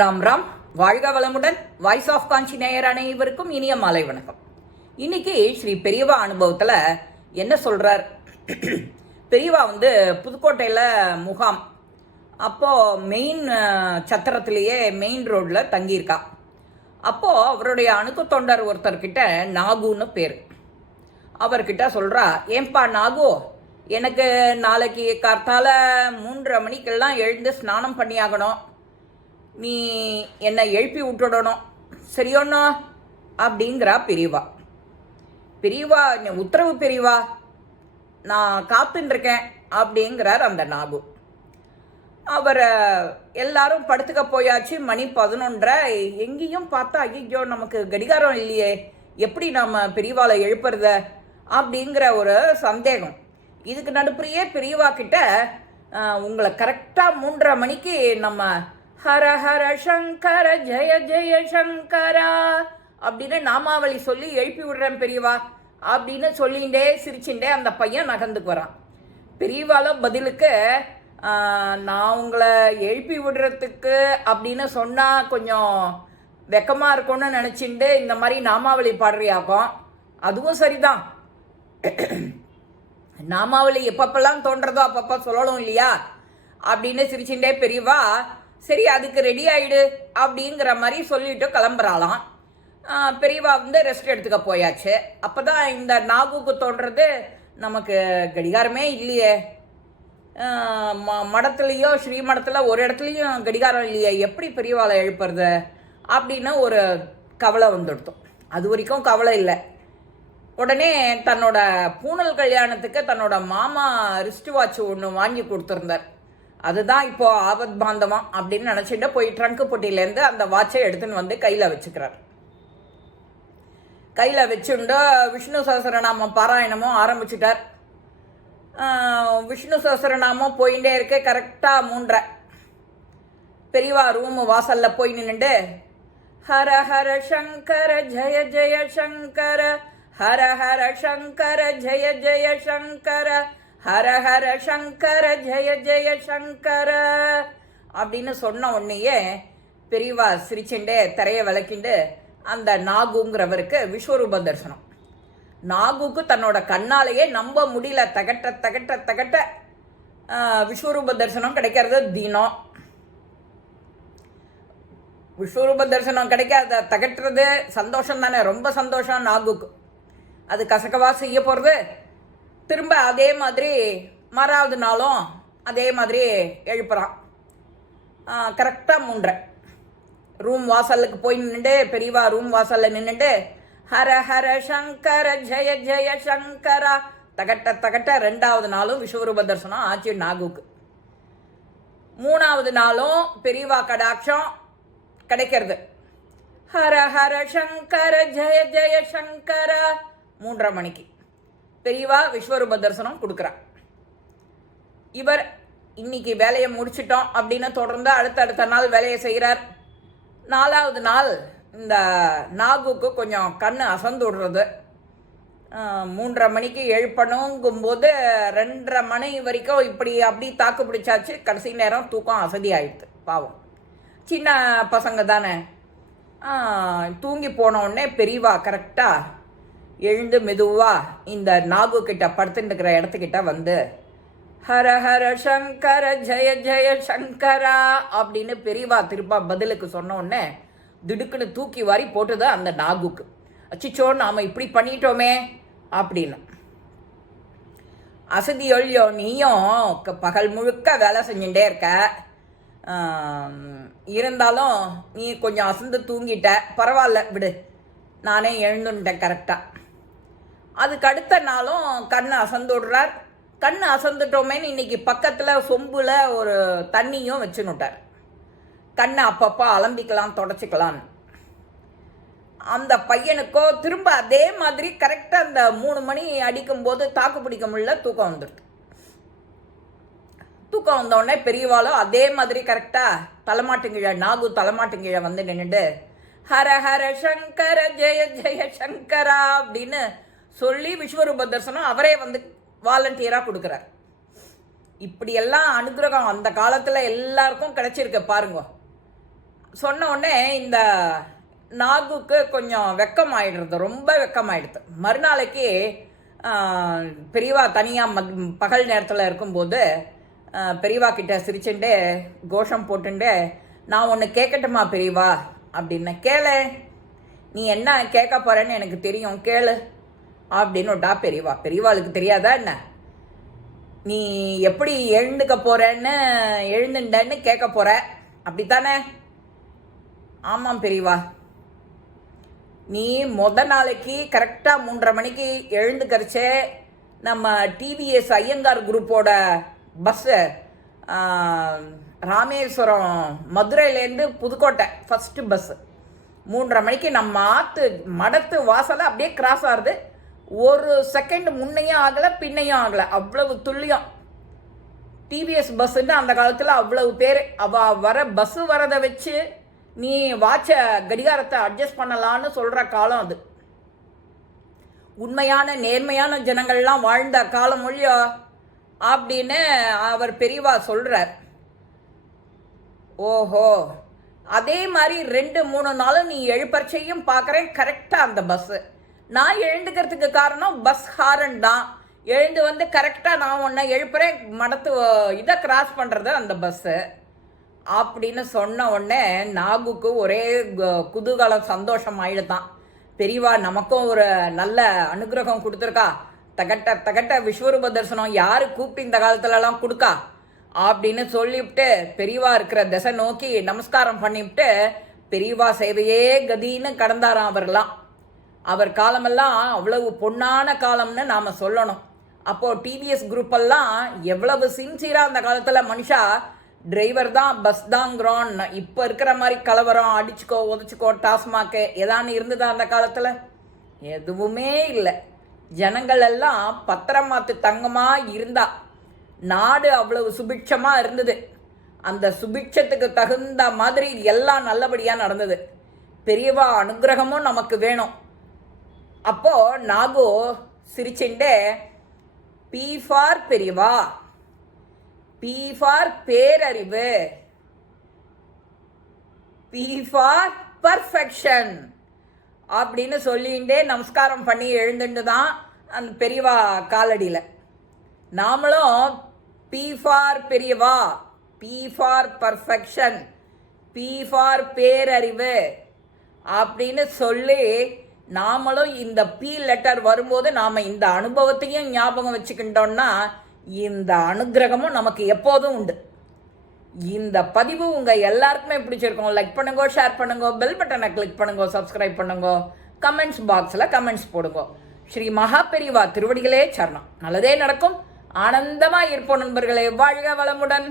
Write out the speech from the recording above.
ராம் ராம். வாழ்க வளமுடன். Voice of காஞ்சி நேயர் அனைவருக்கும் இனிய மாலை வணக்கம். இன்னைக்கு ஸ்ரீ பெரியவா அனுபவத்தில் என்ன சொல்கிறார்? பெரியவா புதுக்கோட்டையில் முகாம், அப்போது மெயின் சத்திரத்திலேயே மெயின் ரோடில் தங்கியிருக்கா. அப்போது அவருடைய அணுக்கு தொண்டர் ஒருத்தர்கிட்ட நாகுன்னு பேர். அவர்கிட்ட சொல்கிறா, ஏன்பா நாகு, எனக்கு நாளைக்கு கார்த்தால 3:30 மணிக்கெல்லாம் எழுந்து ஸ்நானம் பண்ணியாகணும், நீ என்னை எழுப்பி விட்டுடணும், சரியோண்ணா அப்படிங்கிறா பெரியவா. பெரியவா, உத்தரவு பெரியவா, நான் காத்துருக்கேன் அப்படிங்கிறார் அந்த நாகு. அவரை எல்லாரும் படுத்துக்க போயாச்சு. மணி 11:30. எங்கேயும் பார்த்தா ஐயோ நமக்கு கடிகாரம் இல்லையே, எப்படி நம்ம பெரியவாளை எழுப்புறத அப்படிங்கிற ஒரு சந்தேகம். இதுக்கு நடுப்புறையே பெரியவா கிட்ட உங்களை கரெக்டாக 3:30 மணிக்கு நம்ம ஹர ஹர சங்கர ஜெய ஜெய சங்கரா அப்படின்னு நாமாவளி சொல்லி எழுப்பி விடுறேன் பெரியவா அப்படின்னு சொல்லிகிட்டே சிரிச்சுட்டே அந்த பையன் நகர்ந்துக்கு வரான். பெரியவால பதிலுக்கு, நான் உங்களை எழுப்பி விடுறதுக்கு அப்படின்னு சொன்னால் கொஞ்சம் வெக்கமாக இருக்கும்னு நினச்சிட்டு இந்த மாதிரி நாமாவளி பாடுறியாக்கும். அதுவும் சரிதான், நாமாவளி எப்பப்பெல்லாம் தோன்றதோ அப்பப்போ சொல்லணும் இல்லையா அப்படின்னு சிரிச்சுட்டே பெரியவா, சரி அதுக்கு ரெடி ஆகிடு அப்படிங்கிற மாதிரி சொல்லிட்டு கிளம்புறாளாம். பெரியவா ரெஸ்ட் எடுத்துக்க போயாச்சு. அப்போ தான் இந்த நாகுக்கு தோன்றது, நமக்கு கடிகாரமே இல்லையே, மடத்துலேயோ ஸ்ரீமடத்தில் ஒரு இடத்துலையும் கடிகாரம் இல்லையே, எப்படி பெரியவாளை எழுப்புறது அப்படின்னு ஒரு கவலை வந்துடுத்தோம். அது வரைக்கும் கவலை இல்லை. உடனே தன்னோட பூனல் கல்யாணத்துக்கு தன்னோட மாமா ரிஸ்ட் வாட்ச் ஒன்று வாங்கி கொடுத்துருந்தார். அதுதான் இப்போ ஆபத் பாந்தவம் அப்படின்னு நினச்சிட்டு போய் ட்ரங்கு பொட்டியிலேருந்து அந்த வாட்சை எடுத்துன்னு கையில் வச்சுக்கிறார். கையில் வச்சுண்டு விஷ்ணு சஹஸ்ரநாமம் பாராயணமும் ஆரம்பிச்சுட்டார். விஷ்ணு சஹஸ்ரநாமம் போயிட்டே இருக்க. கரெக்டாக 3:30 பெரியவா ரூம் வாசலில் போய் நின்றுண்டு, ஹர ஹர சங்கர ஜெய ஜெய சங்கர, ஹர ஹர சங்கர ஜெய ஜெய சங்கர, ஹர ஹர சங்கர ஜெய ஜெய சங்கர அப்படின்னு சொன்ன உடனேயே பெரியவா சிரிச்சுண்டே திரைய விளக்கிண்டு அந்த நாகுங்கிறவருக்கு விஸ்வரூப தரிசனம். நாகுக்கு தன்னோட கண்ணாலேயே நம்ப முடியல. தகட்ட தகட்ட தகட்ட விஸ்வரூப தரிசனம் கிடைக்கிறது தினம். விஸ்வரூப தரிசனம் கிடைக்காத தகட்டுறது சந்தோஷம் தானே, ரொம்ப சந்தோஷம் நாகுக்கு. அது கசக்கவா செய்ய போகிறது. திரும்ப அதே மாதிரி மறாவது நாளும் அதே மாதிரி எழுப்புறான். கரெக்டாக 3:30 ரூம் வாசலுக்கு போய் நின்றுட்டு, பெரியவா ரூம் வாசலில் நின்றுட்டு, ஹர ஹர சங்கர ஜெய ஜெய சங்கரா தகட்ட தகட்ட 2வது நாளும் விஸ்வரூப தரிசனம் ஆச்சு நாகுக்கு. 3வது நாளும் பெரியவா கடாட்சம் கிடைக்கிறது. ஹர ஹர சங்கர ஜெய ஜெய சங்கரா 3:30 மணிக்கு பெரியவா விஸ்வரூப தரிசனம் கொடுக்குறா. இவர் இன்னைக்கு வேலையை முடிச்சிட்டோம் அப்படின்னு தொடர்ந்து அடுத்தடுத்த நாள் வேலையை செய்கிறார். 4வது நாள் இந்த நாகுக்கு கொஞ்சம் கண் அசந்து விடுறது. 3:30 மணிக்கு எழுப்பணுங்கும்போது 2:30 மணி வரைக்கும் இப்படி அப்படி தாக்கு பிடிச்சாச்சு. கடைசி நேரம் தூக்கம் அசதி ஆயிடுது. பாவம், சின்ன பசங்க தானே. தூங்கி போன உடனே பெரியவா கரெக்டாக எழுந்து மெதுவா இந்த நாகு கிட்ட படுத்துட்டுக்கிற இடத்துக்கிட்ட வந்து, ஹர ஹர சங்கர ஜெய ஜெய சங்கரா அப்படின்னு பெரியவா திருப்பா பதிலுக்கு சொன்ன உடனே திடுக்குன்னு தூக்கி வாரி போட்டுது அந்த நாகுக்கு. அச்சிச்சோ, நாம் இப்படி பண்ணிட்டோமே அப்படின்னு. அசதி ஒழியோ, நீயும் பகல் முழுக்க வேலை செஞ்சுட்டே இருக்க, இருந்தாலும் நீ கொஞ்சம் அசந்து தூங்கிட்ட, பரவாயில்ல விடு, நானே எழுந்துட்டேன் கரெக்டாக. அதுக்கு அடுத்த நாளும் கண் அசந்து விடுறார். கண் அசந்துட்டோமேன்னு இன்னைக்கு பக்கத்தில் சொம்பில் ஒரு தண்ணியும் வச்சுன்னுட்டார். கண்ணை அப்பப்போ அலம்பிக்கலாம், தொடச்சிக்கலாம். அந்த பையனுக்கோ திரும்ப அதே மாதிரி கரெக்டாக அந்த 3 மணி அடிக்கும்போது தாக்கு பிடிக்க முடியல, தூக்கம் வந்துடுது. தூக்கம் வந்தோடனே பெரியவாளும் அதே மாதிரி கரெக்டாக தலைமாட்டுங்கிழ நாகு தலைமாட்டுங்கிழ வந்து நின்றுட்டு, ஹர ஹர சங்கர ஜெய ஜெய சங்கரா அப்படின்னு சொல்லி விஸ்வரூப தரிசனம் அவரே வாலண்டியராக கொடுக்குறார். இப்படியெல்லாம் அனுகிரகம் அந்த காலத்தில் எல்லாருக்கும் கிடைச்சிருக்கு பாருங்க. சொன்ன உடனே இந்த நாகுக்கு கொஞ்சம் வெக்கமாயிடுறது, ரொம்ப வெக்கமாயிடுது. மறுநாளைக்கு பெரியவா தனியாக பகல் நேரத்தில் இருக்கும்போது பெரியவா கிட்ட சிரிச்சுட்டு கோஷம் போட்டுண்டு, நான் ஒன்று கேட்கட்டுமா பெரியவா அப்படின்னு. கேளு, நீ என்ன கேட்க போறேன்னு எனக்கு தெரியும், கேளு அப்படின்னு விட்டா பெரியவா. பெரியவாளுக்கு தெரியாதா என்ன, நீ எப்படி எழுந்துக்க போறேன்னு எழுந்துட்டேன்னு கேட்க போற அப்படித்தானே? ஆமாம் பெரியவா. நீ நாளைக்கு கரெக்டாக 3:30 மணிக்கு எழுந்துக்கரிச்சே நம்ம டிவிஎஸ் ஐயங்கார் குரூப்போட பஸ்ஸு ராமேஸ்வரம் மதுரையிலேருந்து புதுக்கோட்டை ஃபஸ்ட்டு பஸ்ஸு 3:30 மணிக்கு நம்ம மடத்து வாசலை அப்படியே கிராஸ் ஆகுது. ஒரு செகண்ட் முன்னையும் ஆகலை பின்னையும் ஆகலை, அவ்வளவு துல்லியம். டிவிஎஸ் பஸ்ஸுன்னு அந்த காலத்தில் அவ்வளவு பேர். வர பஸ்ஸு வரதை வச்சு நீ வாட்ச கடிகாரத்தை அட்ஜஸ்ட் பண்ணலான்னு சொல்கிற காலம் அது. உண்மையான நேர்மையான ஜனங்கள்லாம் வாழ்ந்த காலம் மொழியோ அப்படின்னு அவர் பெரியவா சொல்கிறார். ஓஹோ, அதே மாதிரி 2-3 நாளும் நீ எழுப்பறச்சையும் பார்க்குறேன் கரெக்டாக அந்த பஸ்ஸு. நான் எழுந்துக்கிறதுக்கு காரணம் பஸ் ஹாரன் தான். எழுந்து வந்து கரெக்டாக நான் ஒன்றை எழுப்புறேன், மடத்து இதை கிராஸ் பண்ணுறது அந்த பஸ்ஸு அப்படின்னு சொன்ன உடனே நாகுக்கு ஒரே குதூகலம், சந்தோஷம் ஆயிடுதான். பெரியவா நமக்கும் ஒரு நல்ல அனுகிரகம் கொடுத்துருக்கா, தகட்ட விஸ்வரூப தரிசனம் யாரு கூப்பிட்டு இந்த காலத்துலலாம் கொடுக்கா அப்படின்னு சொல்லிவிட்டு பெரியவா இருக்கிற திசை நோக்கி நமஸ்காரம் பண்ணிவிட்டு பெரியவா சேவையே கதின்னு கடந்தாராம் அவர்லாம். அவர் காலமெல்லாம் அவ்வளவு பொன்னான காலம்னு நாம் சொல்லணும். அப்போது டிவிஎஸ் குரூப்பெல்லாம் எவ்வளவு சின்சியராக அந்த காலத்தில் மனுஷா டிரைவர் தான் பஸ் தாங்கிறோம். இப்போ இருக்கிற மாதிரி கலவரம், அடிச்சுக்கோ உதச்சிக்கோ டாஸ்மாக்கு எதான்னு இருந்ததா அந்த காலத்தில்? எதுவுமே இல்லை. ஜனங்கள் எல்லாம் பத்திரமாத்து தங்கமாக இருந்தா நாடு அவ்வளவு சுபிட்சமாக இருந்தது. அந்த சுபிட்சத்துக்கு தகுந்த மாதிரி எல்லாம் நல்லபடியாக நடந்தது. பெரியவா அனுகிரகமும் நமக்கு வேணும். அப்போ Nagu சிரிச்சுண்டே, B for Periyava, B for பேரறிவு, பி ஃபார் பர்ஃபெக்ஷன் அப்படின்னு சொல்லிகிட்டே நமஸ்காரம் பண்ணி எழுந்துட்டு தான் அந்த பெரியவா காலடியில். நாமளும் B for Periyava, B for perfection, B for பேரறிவு அப்படின்னு சொல்லி நாமளும் இந்த பி லெட்டர் வரும்போது நாம் இந்த அனுபவத்தையும் ஞாபகம் வச்சுக்கிட்டோம்னா இந்த அனுகிரகமும் நமக்கு எப்போதும் உண்டு. இந்த பதிவு உங்கள் எல்லாருக்குமே பிடிச்சிருக்கோம். லைக் பண்ணுங்க, ஷேர் பண்ணுங்க, பெல் பட்டனை கிளிக் பண்ணுங்க, சப்ஸ்கிரைப் பண்ணுங்க, கமெண்ட்ஸ் பாக்ஸில் கமெண்ட்ஸ் போடுங்க. ஸ்ரீ மகா பெரியவா திருவடிகளே சரணம். நல்லதே நடக்கும். ஆனந்தமாக இருப்போம் நண்பர்களே. வாழ்க வளமுடன்.